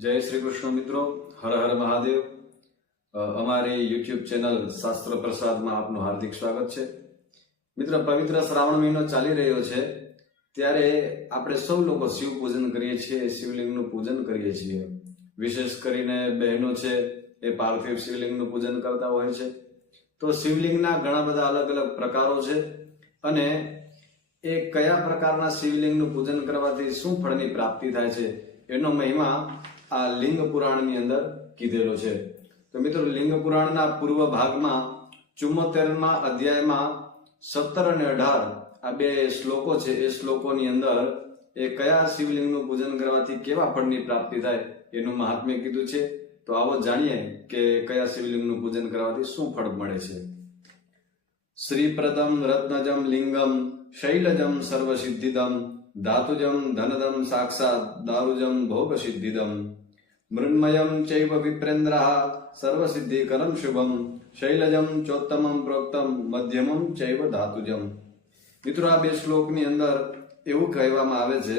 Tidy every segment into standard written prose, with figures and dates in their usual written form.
જય શ્રી કૃષ્ણ મિત્રો, હર હર મહાદેવ। અમારી યુટ્યુબ ચેનલ શાસ્ત્ર પ્રસાદમાં આપનું હાર્દિક સ્વાગત છે। મિત્ર, પવિત્ર શ્રાવણ મહિનો ચાલી રહ્યો છે, ત્યારે આપણે સૌ લોકો શિવ પૂજન કરીએ છીએ, શિવલિંગનું પૂજન કરીએ છીએ। વિશેષ કરીને બહેનો છે એ પાર્થિવ શિવલિંગનું પૂજન કરતા હોય છે। તો શિવલિંગના ઘણા બધા અલગ અલગ પ્રકારો છે અને એ કયા પ્રકારના શિવલિંગનું પૂજન કરવાથી શું ફળની પ્રાપ્તિ થાય છે એનો મહિમા આ લિંગ પુરાણની અંદર કીધેલો છે। તો મિત્રો, લિંગ પુરાણના પૂર્વ ભાગમાં 74મા અધ્યાયમાં 17 અને 18 આ બે શ્લોકો છે। એ શ્લોકોની અંદર એ કયા શિવલિંગનું પૂજન કરવાથી કેવા ફળની પ્રાપ્તિ થાય એનું મહાત્મ્ય કીધું છે। તો આવો જાણીએ કે કયા શિવલિંગનું પૂજન કરવાથી શું ફળ મળે છે। શ્રીપ્રદમ રત્નજમ લિંગમ શૈલજમ સર્વસિદ્ધિદમ ધાતુજમ ધનદમ સાક્ષાત દારુજમ ભોગસિદ્ધિદમ મૃન્મયમ ચૈવ વિપ્રેન્દ્રઃ સર્વસિદ્ધિકરમ શુભમ શૈલજમ ચોત્તમમ પ્રોક્તમ મધ્યમમ ચૈવ ધાતુજમ। મિત્રો, આ બે શ્લોકની અંદર એવું કહેવામાં આવે છે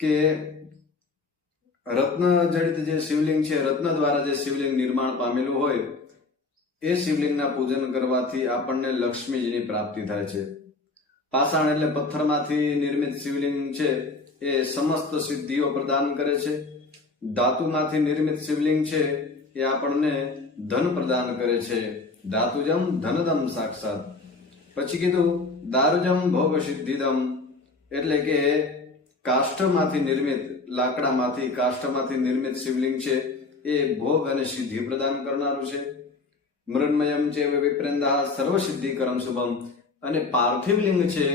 કે રત્ન જડિત જે શિવલિંગ છે, રત્ન દ્વારા જે શિવલિંગ નિર્માણ પામેલું હોય એ શિવલિંગના પૂજન કરવાથી આપણને લક્ષ્મીજીની પ્રાપ્તિ થાય છે। પાષાણ એટલે પથ્થરમાંથી નિર્મિત શિવલિંગ છે એ સમસ્ત સિદ્ધિઓ પ્રદાન કરે છે। ધાતુમાંથી નિર્મિત શિવલિંગ છે એ આપણને ધન પ્રદાન કરે છે। ધાતુજમ ધનદમ સાક્ષાત। પછી કીધું દારુજમ ભોગ સિદ્ધિદમ, એટલે કે કાષ્ઠમાંથી નિર્મિત, લાકડામાંથી કાષ્ઠમાંથી નિર્મિત શિવલિંગ છે એ ભોગ અને સિદ્ધિ પ્રદાન કરનારું છે। મૃન્મયમ ચૈવ વિપ્રેન્દ્રઃ સર્વસિદ્ધિકરમ શુભમ, અને પાર્થિવ લિંગ છે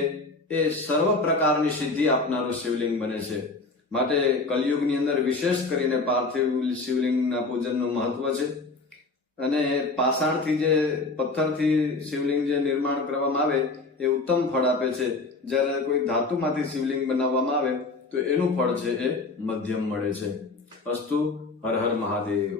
એ સર્વ પ્રકારની સિદ્ધિ આપનારું શિવલિંગ બને છે। માટે કલયુગની અંદર વિશેષ કરીને પાર્થિવ શિવલિંગના પૂજનનું મહત્વ છે। અને પાષાણથી જે પથ્થરથી શિવલિંગ જે નિર્માણ કરવામાં આવે એ ઉત્તમ ફળ આપે છે, જ્યારે કોઈ ધાતુમાંથી શિવલિંગ બનાવવામાં આવે તો એનું ફળ છે એ મધ્યમ મળે છે। અસ્તુ, હર હર મહાદેવ।